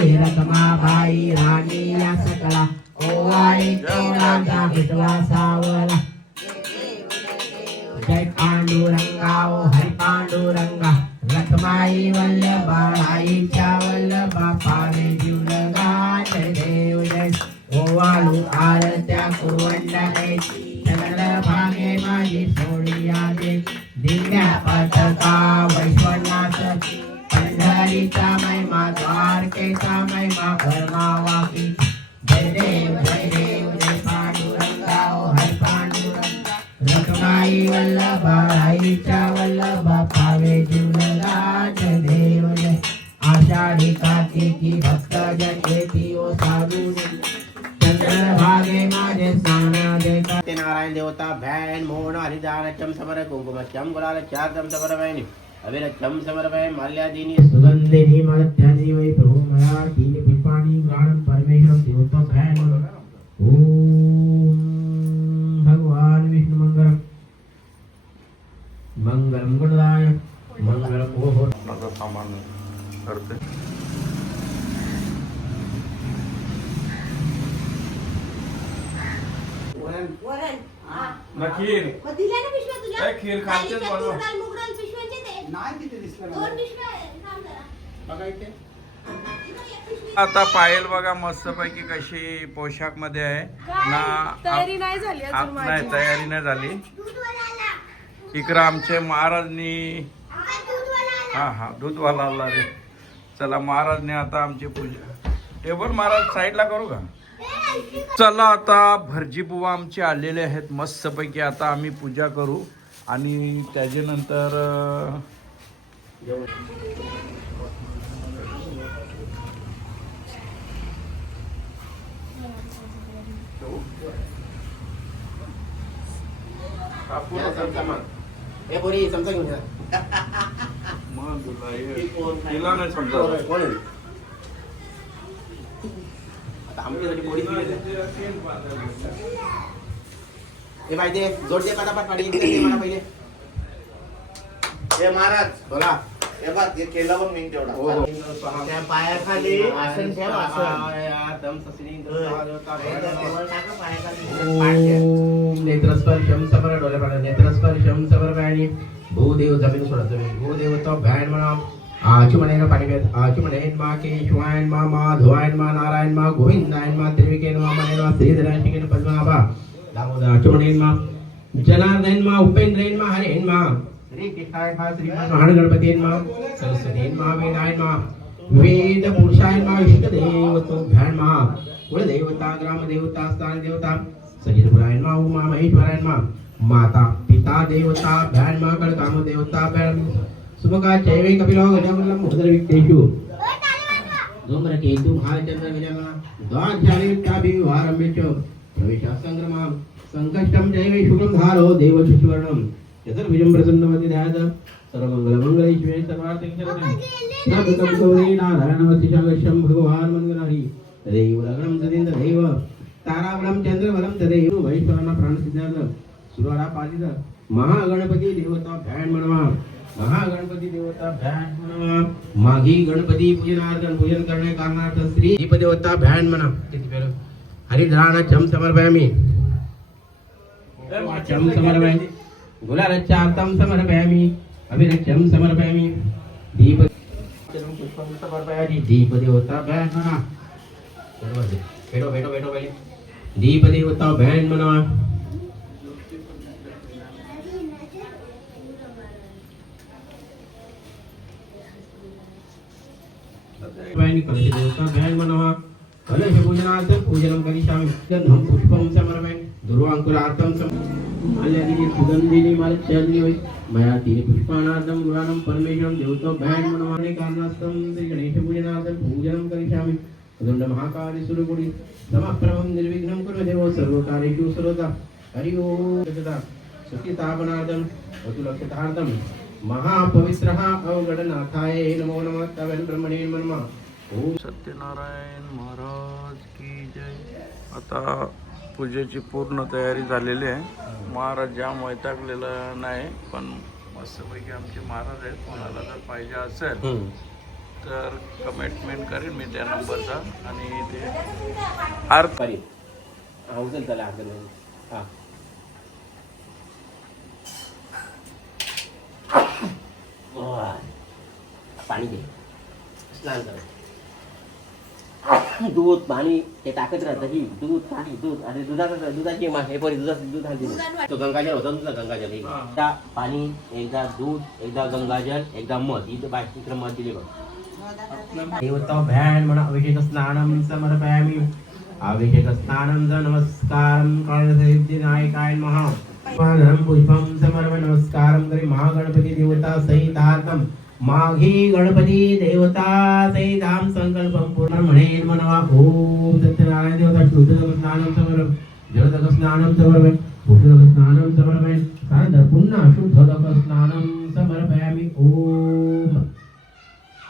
रखमाबाई राणी या सकला ओवाळी तेवढा विधवा सावला जय पांडुरंगा ओ हरी पांडुरंगा रखमाई वल्लभाईच्या वल्लभा पावे जीवलगा जय देव जय ओवाळू आरत्या कुवंडले सगळ भागे माझी सोडिया दे दिव्या पथका वैश्वनाथ पंढरीचा महिमा द्वारकेचा महिमा कर्मावाकी जय देव जय पांडुरंगा ओ हरी पांडुरंगा रखमाई वल्लभाईच्या वल्लभा पावे जीवलगा जय देव जय आषाढी कार्तिकी भक्तजन येती ओ साधू चंद्रभागे माझे स्नान देता ते नारायण देवता भैन मोहन हरिदानचम समर कुंकुमचम गुलाल चारचम समर वैनी अभिरचम समर वै माल्यादीनि सुगंधिनी मलत्यादि वै प्रभु मया तीन पुष्पाणि ग्रहणं परमेश्वरं देवता भैन ओम भगवान विष्णु मंगलम मंगलम गुणदाय मंगलम ओहो माझा सामान करते खीर मग दिल्या ना पिशव्या तुला काय खीर खातेच काय बनवा. तुरडाळ मुगडाळ पिशव्यांचे ते नाही तिथे दिसलं दोन मला. पिशव्या आहे. थांब जरा. बघा इथे. इथं एक पिशवी. आता पायल बघा मस्तपैकी कशी पोशाख मध्ये आहे ना तयारी नाही झाली अजून नाही माझी. तयारी नाही झाली दूधवाला आला. इकडं आमचे महाराजनी आका दूधवाला आला. हा दूधवाला आला रे चला महाराजने आता आमची पूजा टेबल महाराज साईडला करू का चला आता भटजी बुवा आमचे आलेले आहेत मस्तपैकी आता आम्ही पूजा करू आणि त्याच्यानंतर ए पोरी चमचा घेऊन या तिला नाही समजा कोण आहे आता आमच्यासाठी पोळी ए बाई ते जोड दे पटापट पाडी दे मला पहिले हे महाराज बोला हे बघ हे केलं बघ मी तेवढा हो, हो. त्या पायाखाली आसन ठेव आसन. ओम नेत्रस्पर्शम समर डोले पडा नेत्रस्पर्शम समर पाणी भूदेव जमीन सोडा जमीन भूदेव तो भैन म्हणा आचु म्हणे पाणी घेत आचु म्हणे मा केशवायन मा माधवायन मा नारायण मा गोविंदायन मा त्रिविकेन मा मने मा श्रीधरायन शिकेन पद्मनाभा दामोदर आचु म्हणे मा जनार्दन मा उपेंद्रयन मा हरेन मा श्री कृष्णाय मा श्रीमान महागणपतीयन मा सरस्वतीयन मा वेदायन मा वेद पुरुषायन मा इष्टदेव तो भैन मा कुलदेवता ग्राम देवता स्थान देवता सजितपुरायन मा उमा महेश्वरायन मा माता पिता देवता भैन मा कड़काम देवता भैन सुमुखा चैवे कपिलो गजमलम उदर विक्तेषु दोमर केतु भालचंद्र गजमना द्वादशानि वित्ताभिवारम्य च प्रवेशा संग्रमः संकष्टं चैवे शुभं धारो देवशिशुवर्णं चतुर्भुजं प्रसन्नवति ध्यात सर्वमंगलमंगलैश्वर्ये सर्वार्थैश्वर्ये नामकं गौरी नारायणवसिषागश्यं भगवान् मंगलहरि तदैव लग्नं तदेव तदैव ताराबलं चंद्रबलं तदैव वैश्वानर प्राणसिद्धार्थ सुरवारा पालित महागणपती देवता भैन मनवा महागणपती देवता भैन म्हणा माघी गणपती पूजनार्थन पूजन करणे कारणार्थ श्री दीप देवता भैन म्हणा किती पेर हरिद्राना चम समर्पयामि चम समर्पयामि गुलालचार्तम समर्पयामि अभिरचम समर्पयामि दीप पुष्पम समर्पयामि दीप देवता भैन म्हणा बैठो बैठो बैठो पहले दीप देवता भैन म्हणा वैनी कलश देवता भैन मनः कलश पूजनार्थं पूजनं करिष्यामि गन्धं पुष्पं समर्पयामि दुर्वाङ्कुरार्थं माल्यादीनि सुगन्धिनि माल्यदीनि वै मया तीनि पुष्पाणार्थं गुणानं परमेश्वरं देवतो भैन मनः कारणार्थं श्री गणेश पूजनार्थं पूजनं करिष्यामि दण्ड महाकाली सुरगुडी समप्रभं निर्विघ्नं कुरु देवो सर्वकार्येषु सर्वदा हरि ओम तथा सुखितापनार्थं वतुलक्षितार्थं महापवित्रः अवगणनाथाय नमो नमः तवेन ब्रह्मणे नमः ओम सत्यनारायण महाराज की जय आता पूजेची पूर्ण तयारी झालेली आहे महाराज जाम वैतागलेला नाही पण मस्तपैकी आमचे महाराज आहेत कोणाला जर पाहिजे असेल तर कमेंटमेंट करेन मी त्या नंबरचा आणि ते हार उचल त्याला हां पाणी घे स्नान कर दूध पाणी हे टाकत राहतं ही दूध पाणी दूध आणि दुधाची हे परी दूध आणते तो गंगाजल होता तुझा गंगाजल एकदा पाणी एकदा दूध एकदा गंगाजल एकदा मध इथं बाकी मध दिले बघ देवता भ्यान म्हणा अभिषेक स्नानम समर्पयामि अभिषेक स्नानम च नमस्कारम कर्णसिद्धिनायकाय नमः पुष्पम समर्प नमस्कारम करी महागणपती देवता सहितार्थम माघी गणपती देवता सहिताम संकल्पम पूर्ण म्हणेन मनवा ओम सत्यनारायण देवता शुद्ध स्नानम समर्प जलदक स्नानम समर्पय शुद्ध स्नानम समर्पय सानंतर पुन्हा शुद्ध स्नानम समर्पयामि ओम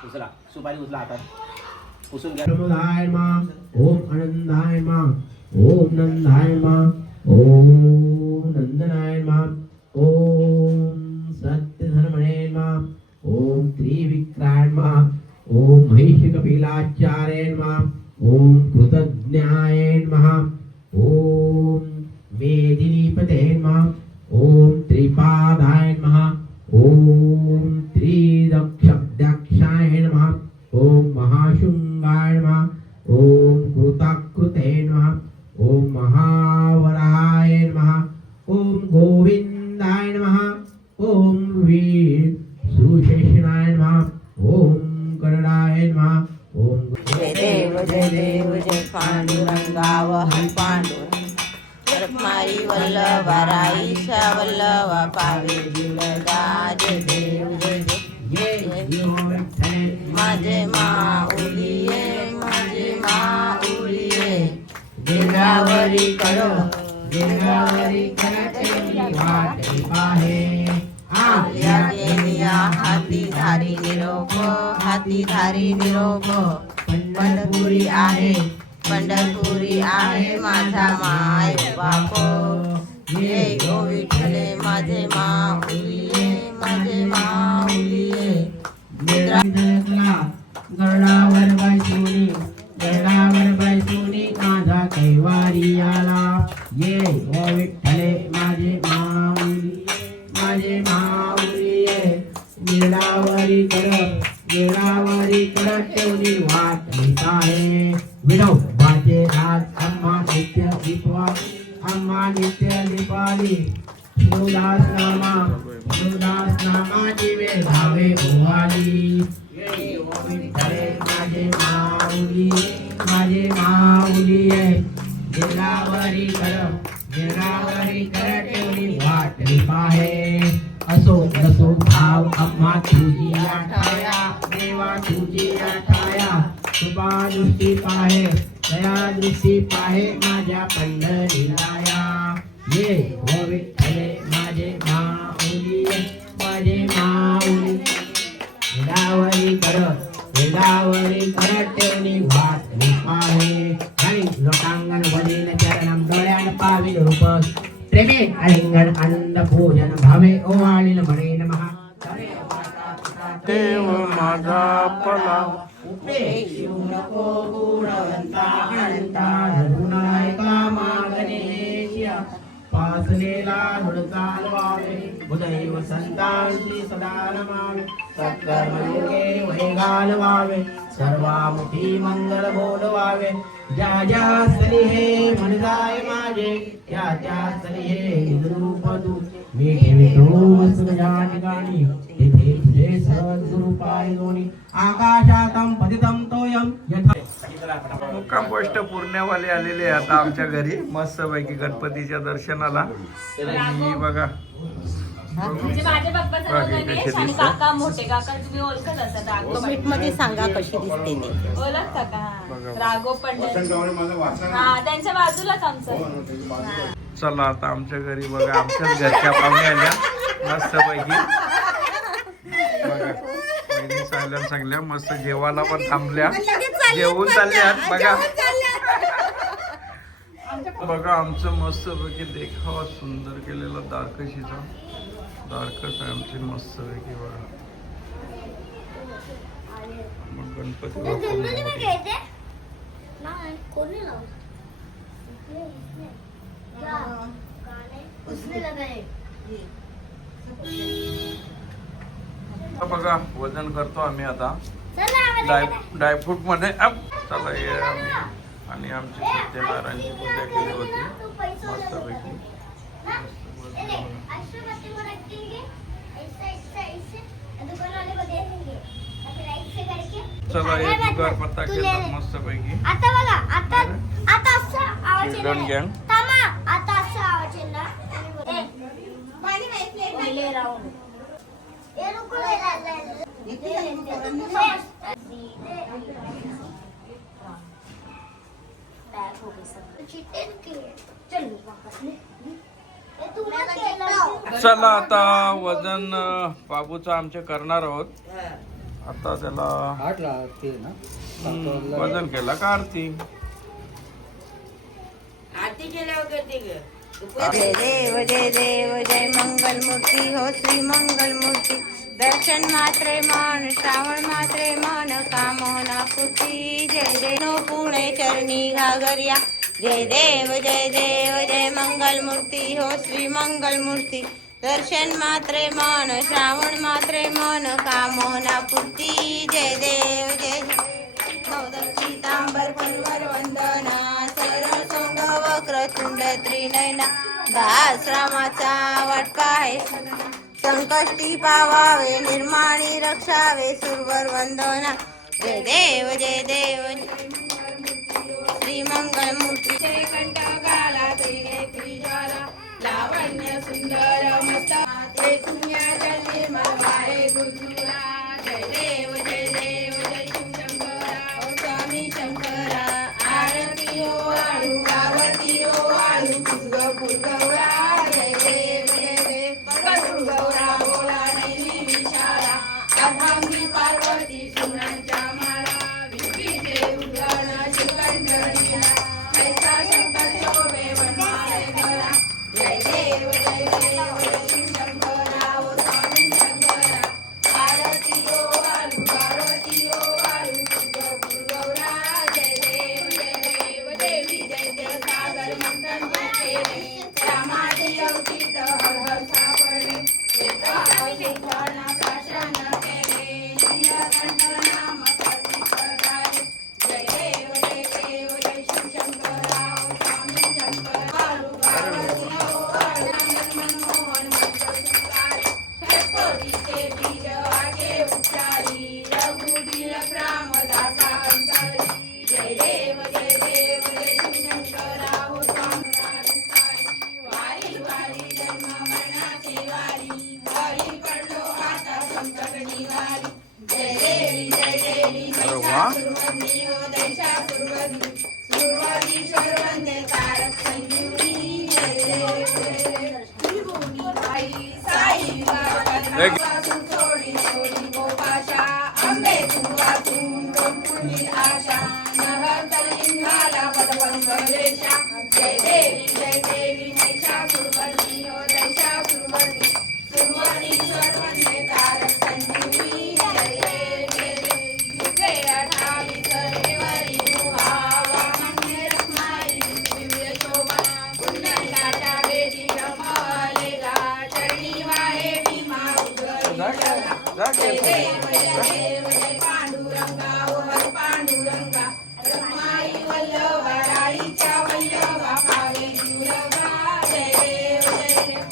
उचला सुपारी उचला हातात पुसून घ्या प्रमोदाय मा ओम आनंदाय मा ओम नंदाय मा ओम नंदनाय मा ओम सत्यधर्मणे मा ओम त्रिविक्राय मा ओम महिषकपिलाचार्य मा ओम कृतज्ञाय नमः ओम मेदिनीपते मा ओम त्रिपादाय नमः ओम त्रिदक्षाय नमः ओम महाशुंगाय नमः ओम कृताकृते नमः ओम महावराय नमः ओम गोविंदाय नमः ओम वीर सुशेषणाय नमः ओम गरुडाय नमः ओम जय देव जय पांडुरंगाव पांडुरंग माई वल्लभाराईशा वल्लभा पावे जिलगा जय देव जय माझे माऊलिये माझे माऊलिये गिरगावरी करो गिरगावरी करते वाटे पाहे आपल्या गेलिया हाती धारी निरोप पंढरपुरी आहे माझा माय बाप ये गो विठ्ठले माझे माऊलिये माझे माऊलिये गरुडावर बैसुनी माझा कैवारी आला ये गो विठ्ठले माझे माऊलिये गिरडावरी कर ठेवली वाट आहे विडोबाचे राज अम्मा नित्य दीपाली सुदास नामाची वेळ धावे ओवाली माझे माऊली गिरडावरी कर ठेवली वाट पाहे असो भाव अम्मा तुझी आठाया देवा तुझी आठाया कृपा दृष्टी पाहे दया दृष्टी पाहे माझ्या पंढरीलाया ये हो विठ्ठले माझे माऊली वेडावरी कर ठेवली वाट पाहे आणि लोटांगण वदीन चरणम डोळ्यान पाविल रूप प्रेमे आलिंगन आनंद पूजन भावे ओवाळील म्हणे नमः देव माझा पला उपेक्षू नको गुणवंता अनंता धरुणायका मागणेशिया पासलेला धुळ चालवावे बुदैव संतांची सदा नमावे सत्कर्मयोगे वै घालवावे सर्वामुखी मंगल बोलवावे ज्या ज्या स्थळी हे मन जाय माझे त्या स्थळी हे रूप तू मी ठेवितो वसुजा ठिकाणी तिथे तुझे सद्गुरु पाय दोन्ही आकाशातम पतितम तोयम यथा मुक्काम पोस्ट पुण्यावाले आलेले आता आमच्या घरी मस्त पैकी गणपतीच्या दर्शनाला आणि बघा म्हणजे माझे पप्पा सर्व गणेश आणि काका मोठे काका तुम्ही ओळखत असता कमेंट मध्ये सांगा कशी दिसते ते ओळखता का राघव पंडित हा त्यांच्या बाजूलाच आमचं चला आता आमच्या घरी बघा आमच्याच घरच्या पाहुणे आल्या मस्त पैकी बघा बहिणी चांगल्या मस्त जेवायला पण थांबल्या जेवून चालल्यात बघा बघा आमचं मस्त पैकी देखावा सुंदर केलेला दारकशीचा दारकस आहे आमची मस्त पैकी बघा मग गणपती तो बाप्पा गणपती मोरया. घ्यायचे नाही कोणी लावलं गाणे उसने लगाए आता बघा वजन करतो आम्ही आता चला ड्रायफ्रूट मध्ये चला हे आम्ही आणि आमची सत्यनारायणची पूजा केली होती मस्तपैकी. चला हे जुगार पत्ता केला मस्तपैकी. आता बघा आता असं आवाज चिल्ड्रन येणार. गँग थांबा आता असं आवाज येणार. पहिले राऊंड ये रुको चला आता वजन बाबूचं आमचे करणार आहोत. आता त्याला वजन केला का आरती. जय देव जय मंगल मूर्ती हो श्री मंगल मूर्ती. दर्शन मात्रे मान श्रावण मात्रे मान कामना पूर्ती. जय जय नो पुणे चरणी घागरिया. जय देव जय मंगल मूर्ती हो श्री मंगल मूर्ती. दर्शन मात्रे मान श्रावण मात्रे मन कामना पूर्ती. जय देव जय पीतांबर परिवार वंदना सरसंग वक्रतुंड त्रिनयना. दासरामाचा वाटपा आहे संकष्टी पावावे निर्माणी रक्षावे सुरवर वंदना. जय देव श्री मंगल मूर्ती. कंठ गाला त्रिनेत्री ज्वाला लावण्य सुंदर मस्त ते पुण्य जन्मे मलवारे गुरुला. जय देव जय शंकरा ओ स्वामी शंकरा. आरती ओ आळू पार्वती ओ आळू फुलगौरा. जय देव फुलगौरा बोला नेहमी विशाला. अर्धांगी पार्वती सुनांच्या माळा विष्णूचे उद्गण शिवकंठनीला. ऐसा शंकर शोभे वनमाळे गळा. जय देव शंकरा ओ स्वामी शंकरा. आरती ओ आळू पार्वती ओ आळू फुलगौरा. जय देव देवी जय सागर मंथन केले. रामाची अवचित हर हर सापडले. काशान केले नीलकंठ नाम प्रसिद्ध. जय देव जय शिवशंकरा ओ स्वामी शंकरा. आळू पार्वती ओ आळू मनमोहन कोटीचे बीज वाके उच्चारी. रघुबीर रामदासा अंतरी. जय देव जय शिवशंकरा ओ स्वामी. वारी वारी जन्म मरणाची वारी. वारी पडलो आता संकट निवारी. जय देवी महिषासुरवंदी ओ दैशासुरवंदी. सुरवंदीश्वर वंदे तारक संजीवनी. जय देव त्रिभुवनी आई साई वासून सोडी गोपाशा. अंबे तू वाचून डोंबुनी आशा. नहर लिंगाला पदपंकलेशा. जय देवी महिषासुरवंदी ओ दैशासुरवंदी. सुरवंदीश्वर वंदे तारक संजीवनी. जय देव 28 रविवारी गुहा. वाहन रखमाई दिव्य शोभा. पुण्यकाच्या बेटी रमलेला. चरणी वाहे भीमा उगरी. जय देव पांडुरंगा ओ हर पांडुरंगा. रखमाई वल्लभा राईच्या वल्लभा पावे जीवलगा. जय देव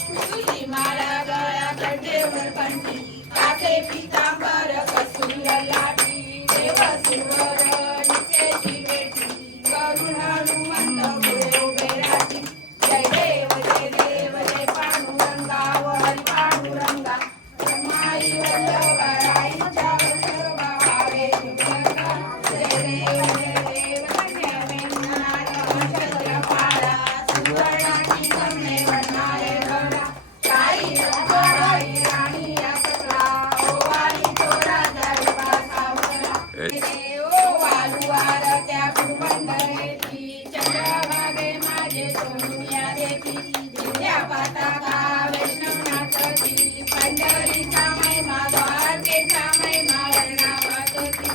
तुझी माला गळ्या कंठेवर कंठी. कासे पीतांबर कसूर लाटी. देव सुवर नित्याची बेटी. करुण हनुमंत पुढे उभे राहती. जय देव जय पांडुरंगा ओ हरी पांडुरंगा. रखमाई वल्लभा राईच्या वल्लभा पावे जीवलगा. जय देव छत्रपाळा. सुवर्णाची जमणे वनमाळे गळा. साई रंगराई राणी या सकला. ओ वाली तो राजा रूपा सावरला. ओ वालू आरत्या कुंभंडरेती. चंद्रभागे माझे सोनुया देती. दिव्या पताका वैष्णव नाचती. पंढरीचा महिमा द्वारकेचा महिमा वर्णा वाचती.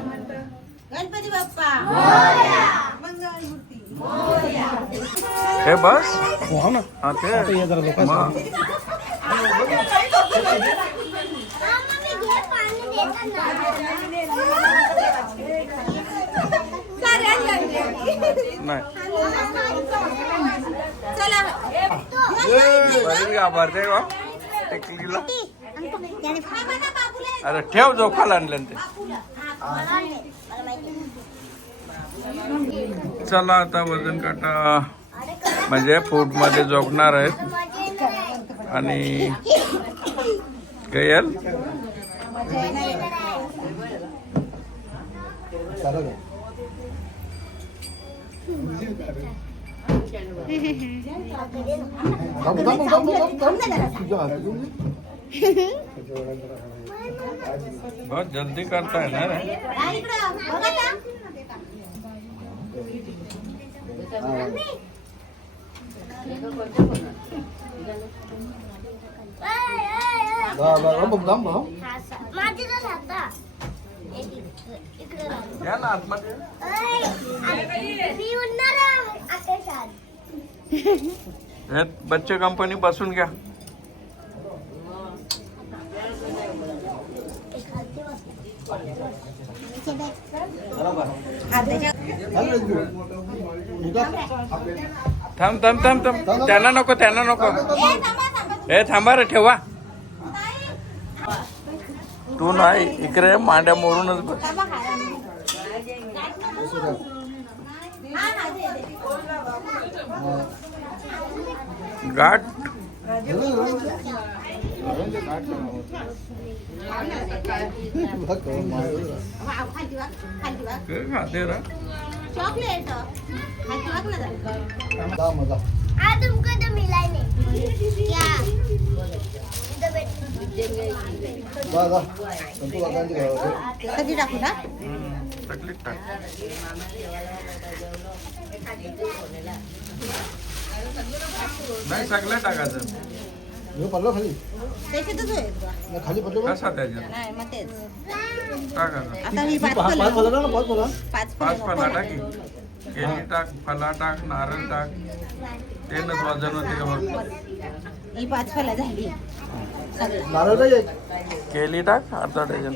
गणपती बाप्पा मंगलमूर्ती हे बस हो ना हा ते मग हा, मम्मी घे पाणी देतात ना. नाही चला बरेच घाबरते का टेकलीला अरे ठेव जोखाला आणलं ते चला आता वजन काटा म्हणजे फूट मध्ये जोखणार आहेत आणि गयल बहुत जल्दी करता है ना रे माझी तर आता इकडे राहा. या ना आतमध्ये मी उन्हाळा आकाशात. हे बच्चे कंपनी बसून घ्या थांब थांब थांब थांब त्यांना नको हे थांबा रे ठेवा तू नाही इकडे मांड्या मोरूनच बस गाठ खाते रा चॉकलेट आज तुमको तो मिला ही नहीं. क्या इधर बैठ. कधी टाकू ना तकलीफ टाक नाही सगळं टाकायचं पडलो खाली त्याच्यातच होईल खाली पडलो कसा त्याच्यात नाही मग तेच टाकायचं आता ही पाच पाच फलं. पडलो ना पाच पडलो पाच पाच फलं फला नको. टाकी केली टाक फला टाक नारळ टाक तेनच वजन होते का बघ ही पाच फलं झाली सगळी नारळ नाही आहे. केली टाक अर्धा डझन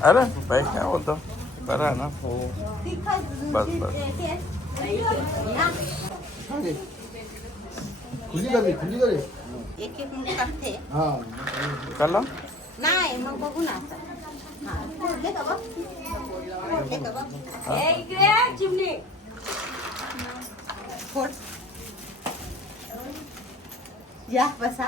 अरे भाई काय बोलतो बरं आहे ना हो बस बस खुली कर एक एक मिनिट टाकते हा कला नाही मग बघू ना आता हा. फोडले का बघ फोडले का बघ फोड या बसा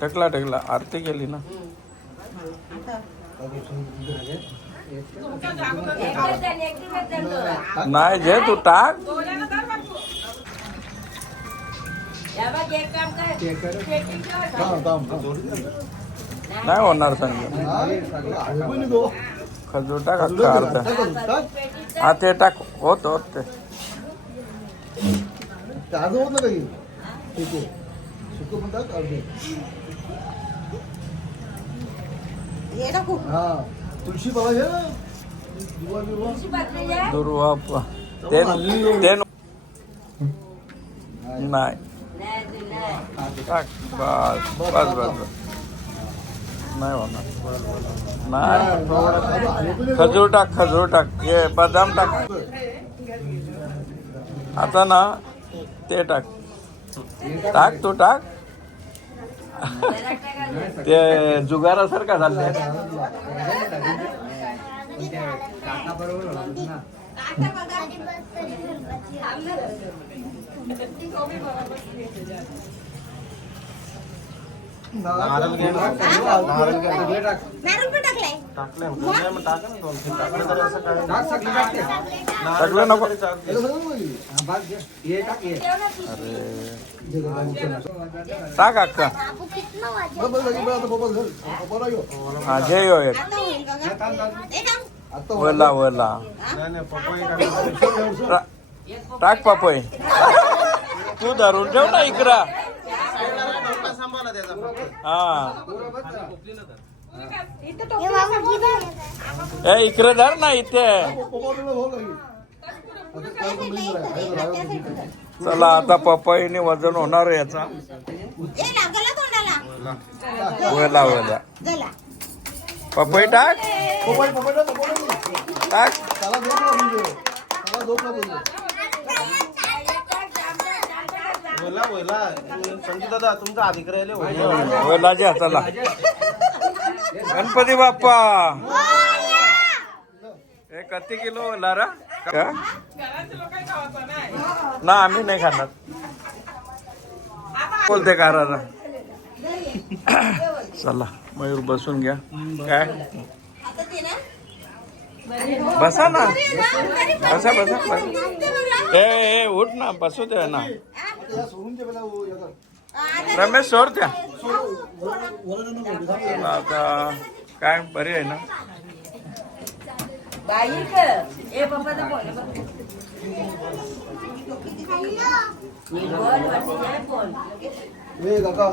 टेकला आरती केली ना. नाही जे तू टाक. नाही होणार सांग. खजूर टाक अख्खा अर्धा. हा ते टाक. होत ते आज होत ना काही ठीक आहे सुकं म्हणतात अर्धे हा तुळशी बघा घे ना दुवा दुर्वा ते नाही टाक. बस बस बस नाही होणार. नाही खजूर टाक हे बदाम टाक. आता ना ते टाक तू टाक. ते जुगारासारखा झाले. नारळ पण टाकलाय टाकलं नको. अरे टाक अक्का. बाबू कितना वाजता हा जे यो एक वला टाक पपई. तू धरून ठेव ना इकरा. हा ए इकडे धर ना इथे. चला आता पपईने वजन होणार आहे याचा. वला पपई टाक टाक. दादा तुमचा अधिकारी वलाच्या हाताला. गणपती बाप्पा. हे किती किलो वला रा ना आम्ही नाही खाणार. बोलते कारा. चला मयूर बसून घ्या. काय बसा ना बसा. ए उठ ना बसू दे ना. रमेश सोड त्या. आता काय बरी आहे ना. काका